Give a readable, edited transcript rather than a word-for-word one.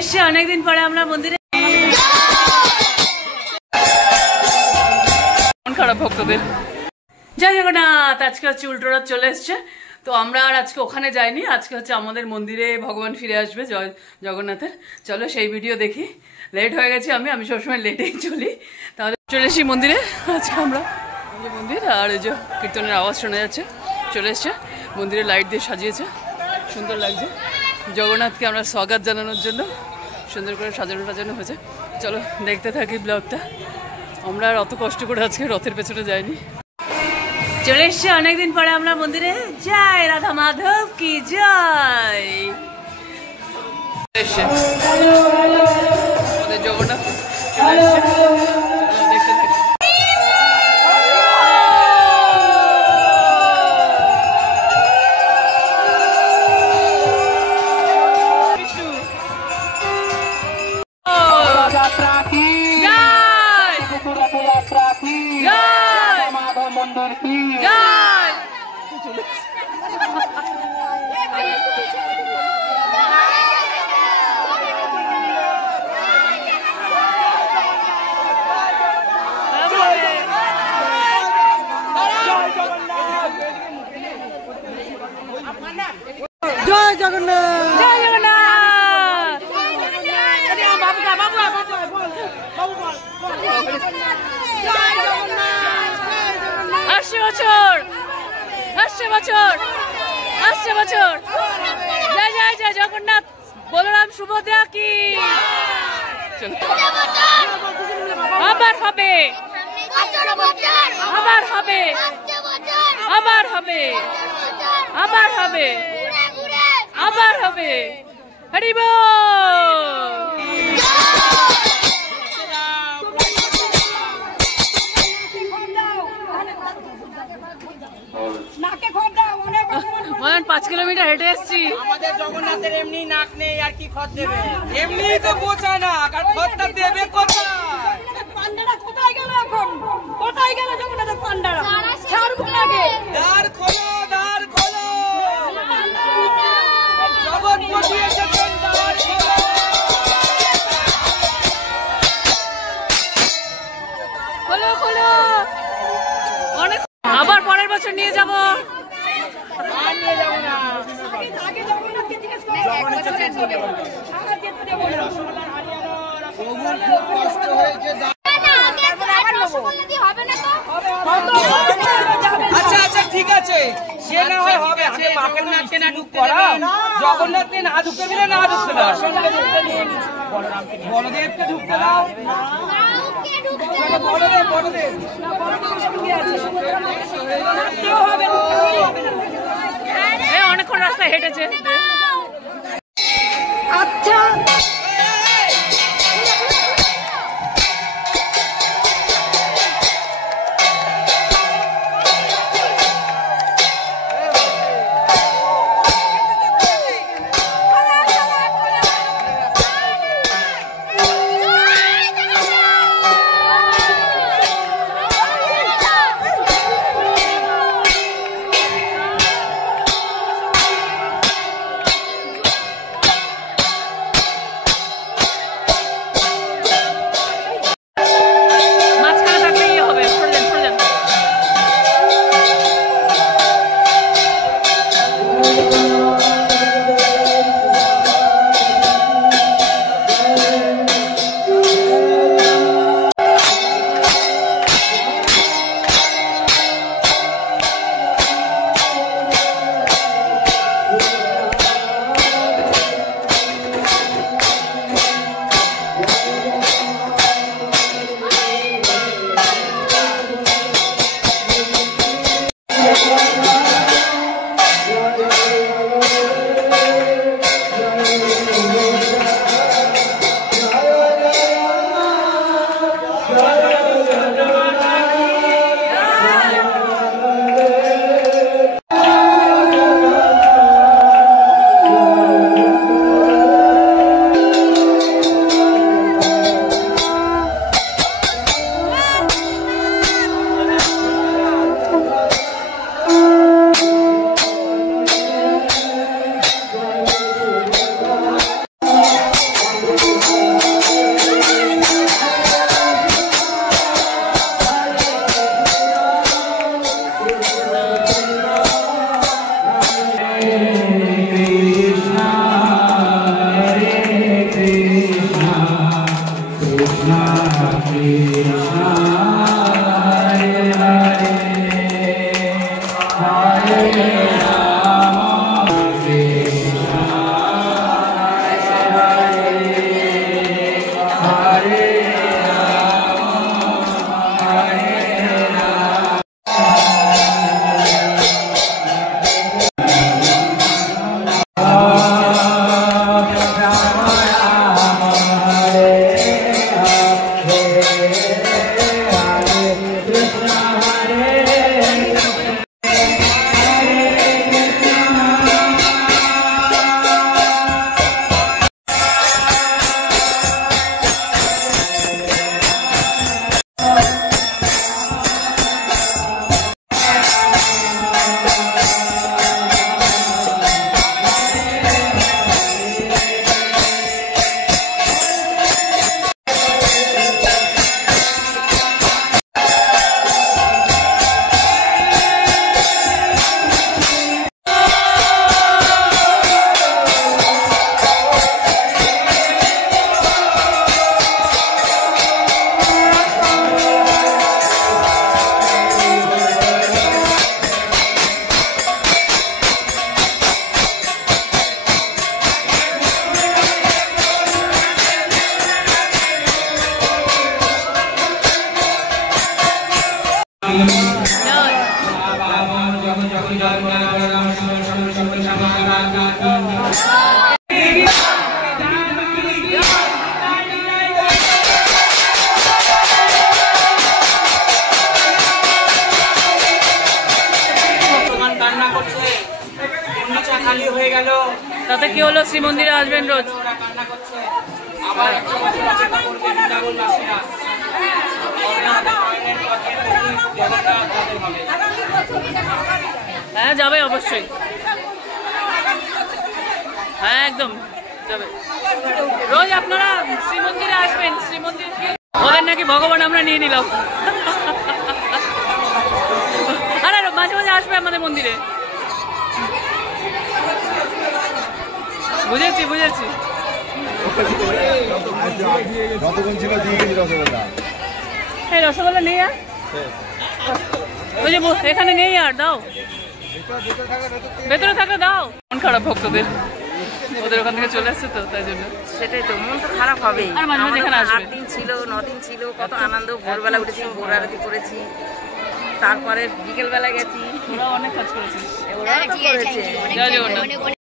এসছে অনেকদিন পরে আমরা মন্দিরে। মন খারাপ ভক্তদের। জয় জগন্নাথ। আজকে হচ্ছে উল্টো রথ চলে এসছে, তো আমরা আর আজকে ওখানে যাইনি। আজকে হচ্ছে আমাদের মন্দিরে ভগবান ফিরে আসবে জয় জগন্নাথের। চলো সেই ভিডিও দেখি। লেট হয়ে গেছি, আমি সবসময় লেটেই চলি। তাহলে চলে এসেছি মন্দিরে। আজকে আমরা মন্দির, আর এই যে কীর্তনের আওয়াজ শোনা যাচ্ছে, চলে এসছে। মন্দিরে লাইট দিয়ে সাজিয়েছে, সুন্দর লাগছে। জগন্নাথকে আমরা স্বাগত জানানোর জন্য সুন্দর করে সাজানো হয়েছে। চলো দেখতে থাকি ব্লগটা। আমরা আর অত কষ্ট করে আজকে রথের পেছনে যাইনি। চলে এসছে অনেকদিন পরে আমরা মন্দিরে। জয় রাধা মাধব কি জয়। জগন্নাথ চলে এসছে, দেখতে থাকি। জয় জগন্নাথ, জয় জগন্নাথ। আসছে বছর, আসছে বছর, আসছে বছর। জয় জয় জয় জগন্নাথ, বলরাম সুভদ্রা কি। আবার হবে, আবার হবে, আবার হবে, আবার হবে, আবার হবে। হরি বল। মনে 5 কিলোমিটার হেঁটে এসছি। আমাদের জগন্নাথের এমনি নাক নেই, আর কি খড় দেবে? এমনি তো বোঝা না, আর খড়টা দেবে কোথায়? পান্ডারা কোথায় গেল এখন? কোথায় গেল জগন্নাথের পান্ডারা? ছাড়ুন আগে। দ্বার খোলো, দ্বার খোলো। জগৎপতি এসেছেন, দ্বার খোলো। খোলো খোলো। অনেক, আবার পরের বছর নিয়ে যাব। আর নিয়ে যাবো না। আগে জগন্নাথকে জিজ্ঞেস করো। আমার যেতে দেবো না। প্রভুর খুব কষ্ট হয়েছে। আচ্ছা আচ্ছা ঠিক আছে, সে না হয় হবে। আগে জগন্নাথকে না ঢুকতে করা, জগন্নাথকে না ঢুকতে দিলে না ঢুকতে দাও। বলদেবকে ঢুকতে দাও। বলদেব, বলদেব অনেকক্ষণ রাস্তায় হেঁটেছে। আচ্ছা কান্না করছে, খালি হয়ে গেল, তাতে কি হলো? শ্রীমন্দিরে আসবেন রোজ। ওরা কান্না করছে, আবার একটা বছর অপেক্ষা করবে বৃন্দাবনবাসীরা। হ্যাঁ যাবে অবশ্যই, হ্যাঁ একদম যাবে। রোজ আপনারা শ্রীমন্দিরে আসবেন। শ্রীমন্দির ওদের নাকি ভগবান আমরা নিয়ে নিলাম। আরে মাঝে মাঝে আসবে আমাদের মন্দিরে। বুঝেছি বুঝেছি। এই রসগোল্লা নেই আর, ওই যে এখানে নেই আর, দাও ভেতরে থাকলে দাও। মন খারাপ ভক্তদের, ওদের ওখান থেকে চলে আসছে তো তাই জন্য। সেটাই তো, মন তো খারাপ হবে। আর মাঝে মাঝে এখানে আসবে। 8 দিন ছিল 9 দিন ছিল, কত আনন্দ। ভোরবেলা উঠেছি, ভোর আরতি করেছি, তারপরে বিকেল বেলা গেছি। ওরা অনেক কাজ করেছিস। ওরা তো করেছে। জয় জগন্নাথ।